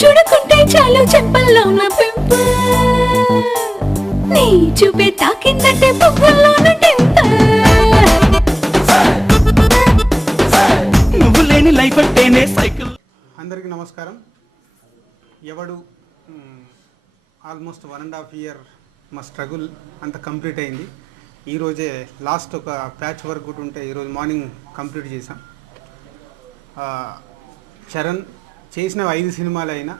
చూడకుంటే చాలు చెప్పల్లో ఉన్న పింపుల్ నీ చూపే తాకిందంటే పువ్వుల్లోన టెంపుల్ నువ్వు లేని లైఫ్ అంటేనే సైకిల్. అందరికీ నమస్కారం. ఎవడు ఆల్మోస్ట్ 1.5 year మా స్ట్రగుల్ అంత కంప్లీట్ అయింది. ఈరోజే లాస్ట్ ఒక ప్యాచ్ వర్క్ కూడా ఉంటే ఈరోజు మార్నింగ్ కంప్లీట్ చేసాం. చరణ్ చేసిన 5 సినిమాలు అయినా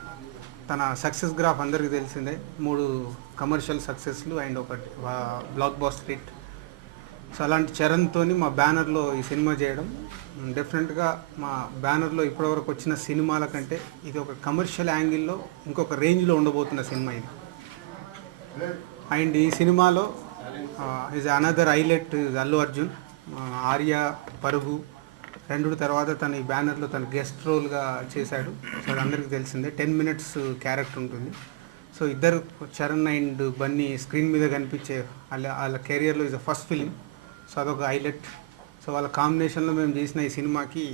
తన సక్సెస్ గ్రాఫ్ అందరికీ తెలిసిందే. 3 కమర్షియల్ సక్సెస్లు అండ్ ఒకటి బ్లాక్ బాస్టర్ హిట్. సో అలాంటి చరణ్తో మా బ్యానర్లో ఈ సినిమా చేయడం డెఫినెట్గా మా బ్యానర్లో ఇప్పటివరకు వచ్చిన సినిమాల కంటే ఇది ఒక కమర్షియల్ యాంగిల్లో ఇంకొక రేంజ్లో ఉండబోతున్న సినిమా ఇది. అండ్ ఈ సినిమాలో is another highlight Allu Arjun. Arya, పరుగు రెండు తర్వాత తను ఈ బ్యానర్లో తను గెస్ట్ రోల్గా చేశాడు. సో అది అందరికీ తెలిసిందే. 10 minutes క్యారెక్టర్ ఉంటుంది. సో ఇద్దరు చరణ్ అండ్ బన్నీ స్క్రీన్ మీద కనిపించే వాళ్ళ కెరియర్లో ఈజ్ ఫస్ట్ ఫిలిం. సో అదొక హైలైట్. సో వాళ్ళ కాంబినేషన్లో మేము చేసిన ఈ సినిమాకి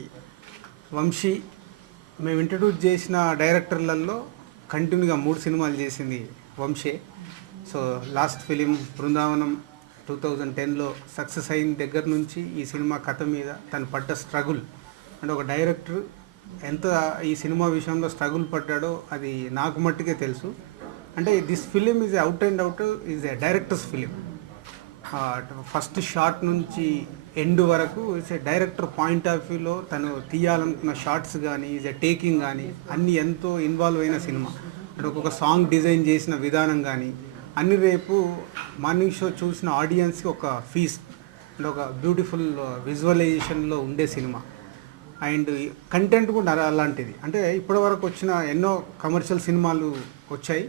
వంశీ మేము ఇంట్రడ్యూస్ చేసిన డైరెక్టర్లలో కంటిన్యూగా 3 సినిమాలు చేసింది Vamshi. So last film Brindavanam 2010లో సక్సెస్ అయిన దగ్గర నుంచి ఈ సినిమా కథ మీద తను పడ్డ స్ట్రగుల్ అంటే ఒక డైరెక్టర్ ఎంత ఈ సినిమా విషయంలో స్ట్రగుల్ పడ్డాడో అది నాకు మట్టుకే తెలుసు. అంటే this film is out and out is a directors film. First shot నుంచి ఎండ్ వరకు it's a director point of వ్యూలో తను తీయాలనుకున్న షార్ట్స్ కానీ ఈజ్ ఎ టేకింగ్ కానీ అన్నీ ఎంతో ఇన్వాల్వ్ అయిన సినిమా. అంటే ఒక్కొక్క సాంగ్ డిజైన్ చేసిన విధానం కానీ అన్ని రేపు మార్నింగ్ షో చూసిన ఆడియన్స్కి ఒక ఫీస్ట్ అంటే ఒక బ్యూటిఫుల్ విజువలైజేషన్లో ఉండే సినిమా. అండ్ కంటెంట్ కూడా అలాంటిది. అంటే ఇప్పటివరకు వచ్చిన ఎన్నో కమర్షియల్ సినిమాలు వచ్చాయి.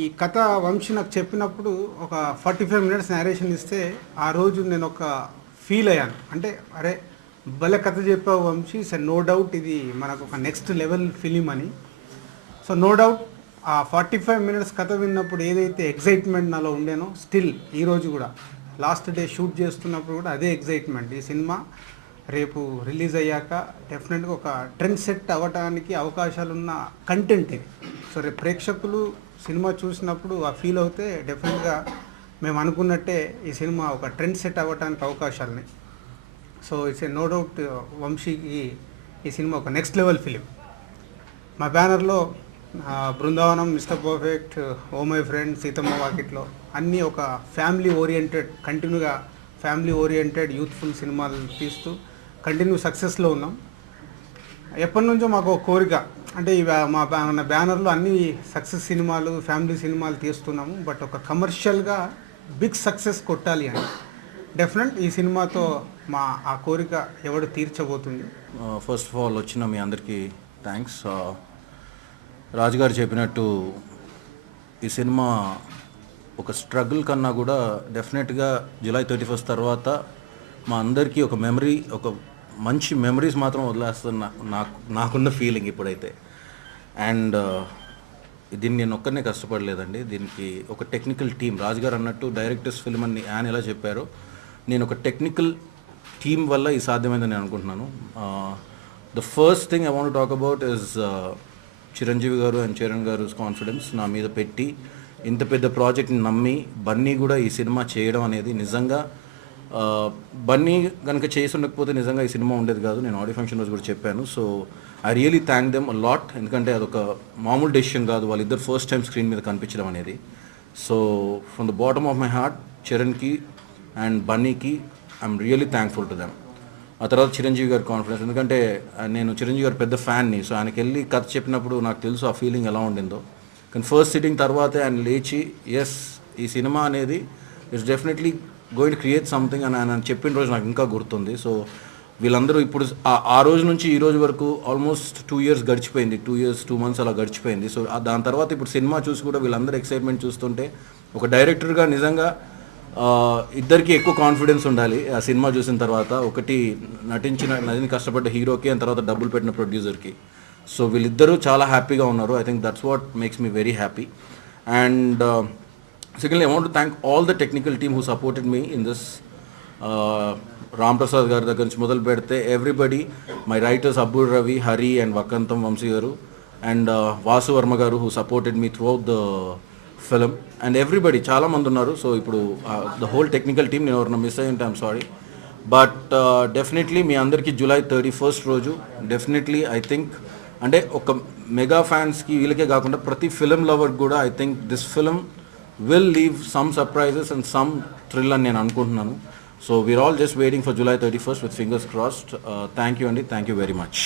ఈ కథ వంశీ నాకు చెప్పినప్పుడు ఒక 45 minutes నేరేషన్ ఇస్తే ఆ రోజు నేను ఒక ఫీల్ అయ్యాను. అంటే అరే భలే కథ చెప్పావు వంశీ, సార్ నో డౌట్ ఇది మనకు ఒక నెక్స్ట్ లెవెల్ ఫిలిం అని. సో నో డౌట్ ఆ 45 minutes కథ విన్నప్పుడు ఏదైతే ఎగ్జైట్మెంట్ నాలో ఉండేనో స్టిల్ ఈరోజు కూడా లాస్ట్ డే షూట్ చేస్తున్నప్పుడు కూడా అదే ఎగ్జైట్మెంట్. ఈ సినిమా రేపు రిలీజ్ అయ్యాక డెఫినెట్గా ఒక ట్రెండ్ సెట్ అవ్వడానికి అవకాశాలున్న కంటెంట్ ఇది. సో రేపు ప్రేక్షకులు సినిమా చూసినప్పుడు ఆ ఫీల్ అవుతే డెఫినెట్గా మేము అనుకున్నట్టే ఈ సినిమా ఒక ట్రెండ్ సెట్ అవ్వడానికి అవకాశాలని. So it's a no doubt వంశీకి ఈ సినిమా ఒక నెక్స్ట్ లెవెల్ ఫిలిం. మా బ్యానర్లో Brindavanam, mister perfect, oh my friend, Seethamma Vakitlo అన్నీ ఒక ఫ్యామిలీ ఓరియంటెడ్ కంటిన్యూగా ఫ్యామిలీ ఓరియంటెడ్ యూత్ఫుల్ సినిమాలు తీస్తూ కంటిన్యూ సక్సెస్లో ఉన్నాం. ఎప్పటి నుంచో మాకు ఒక కోరిక అంటే మన బ్యానర్లో అన్ని సక్సెస్ సినిమాలు ఫ్యామిలీ సినిమాలు తీస్తున్నాము, బట్ ఒక కమర్షియల్గా బిగ్ సక్సెస్ కొట్టాలి అని. డెఫినెట్ ఈ సినిమాతో మా ఆ కోరిక ఎవడు తీర్చబోతుంది. ఫస్ట్ ఆఫ్ ఆల్ వచ్చిన మీ అందరికీ థ్యాంక్స్. రాజుగారు చెప్పినట్టు ఈ సినిమా ఒక స్ట్రగుల్ కన్నా కూడా డెఫినెట్గా July 31 తర్వాత మా అందరికీ ఒక మెమరీ, ఒక మంచి మెమరీస్ మాత్రం వదిలేస్తున్న నాకున్న ఫీలింగ్ ఇప్పుడైతే. అండ్ దీన్ని నేను ఒక్కనే కష్టపడలేదండి. దీనికి ఒక టెక్నికల్ టీం, రాజుగారు అన్నట్టు డైరెక్టర్స్ ఫిల్మ్ అని ఆయన ఎలా చెప్పారో నేను ఒక టెక్నికల్ టీం వల్ల ఇది సాధ్యమైందని నేను అనుకుంటున్నాను. The first thing I want talk about is Chiranjeevi గారు అండ్ చరణ్ గారు కాన్ఫిడెన్స్ నా మీద పెట్టి ఇంత పెద్ద ప్రాజెక్ట్ని నమ్మి బన్నీ కూడా ఈ సినిమా చేయడం అనేది నిజంగా బన్నీ కనుక చేసి ఉండకపోతే నిజంగా ఈ సినిమా ఉండేది కాదు. నేను ఆడియో ఫంక్షన్ రోజు కూడా చెప్పాను. So I really thank them a lot. ఎందుకంటే అదొక మామూలు డెసిషన్ కాదు వాళ్ళిద్దరు ఫస్ట్ టైం స్క్రీన్ మీద కనిపించడం అనేది. So from the bottom of my heart చరణ్కి అండ్ బన్నీకి I'm really thankful to them. ఆ తర్వాత చిరంజీవి గారి కాన్ఫిడెన్స్, ఎందుకంటే నేను చిరంజీవి గారి పెద్ద ఫ్యాన్ని. సో ఆయనకి వెళ్ళి కథ చెప్పినప్పుడు నాకు తెలుసు ఆ ఫీలింగ్ ఎలా ఉండిందో. కానీ ఫస్ట్ సిట్టింగ్ తర్వాతే ఆయన లేచి ఎస్ ఈ సినిమా అనేది it's definitely going to create something అని ఆయన చెప్పిన రోజు నాకు ఇంకా గుర్తుంది. సో వీళ్ళందరూ ఇప్పుడు ఆ రోజు నుంచి ఈ రోజు వరకు ఆల్మోస్ట్ 2 years గడిచిపోయింది. 2 years 2 months అలా గడిచిపోయింది. సో దాని తర్వాత ఇప్పుడు సినిమా చూసి కూడా వీళ్ళందరూ ఎక్సైట్మెంట్ చూస్తుంటే ఒక డైరెక్టర్గా నిజంగా ఇద్దరికి ఎక్కువ కాన్ఫిడెన్స్ ఉండాలి. ఆ సినిమా చూసిన తర్వాత ఒకటి నటిని కష్టపడ్డ హీరోకి అండ్ తర్వాత డబ్బులు పెట్టిన ప్రొడ్యూసర్కి. సో వీళ్ళిద్దరూ చాలా హ్యాపీగా ఉన్నారు. I think that's what makes me very happy. And secondly I want to thank all the technical team who supported me in this. Ram Prasad గారి దగ్గర నుంచి మొదలు పెడితే everybody, my writers Abburi Ravi, Hari and Vakkantham Vamshi garu, and Vasu Varma garu who supported me throughout the film and everybody చాలామంది ఉన్నారు. So ఇప్పుడు the whole technical team, నేను ఎవరైనా మిస్ అయ్యి ఉంటే ఐమ్ సారీ. బట్ డెఫినెట్లీ మీ అందరికీ July 31st రోజు డెఫినెట్లీ ఐ థింక్ అంటే ఒక మెగా ఫ్యాన్స్కి వీళ్ళకే కాకుండా ప్రతి ఫిలిం లవర్కి కూడా I think this film will leave some surprises and some thrill అని నేను అనుకుంటున్నాను. So we're all just waiting for July 31st with fingers crossed. Thank you అండి, థ్యాంక్ యూ వెరీ మచ్.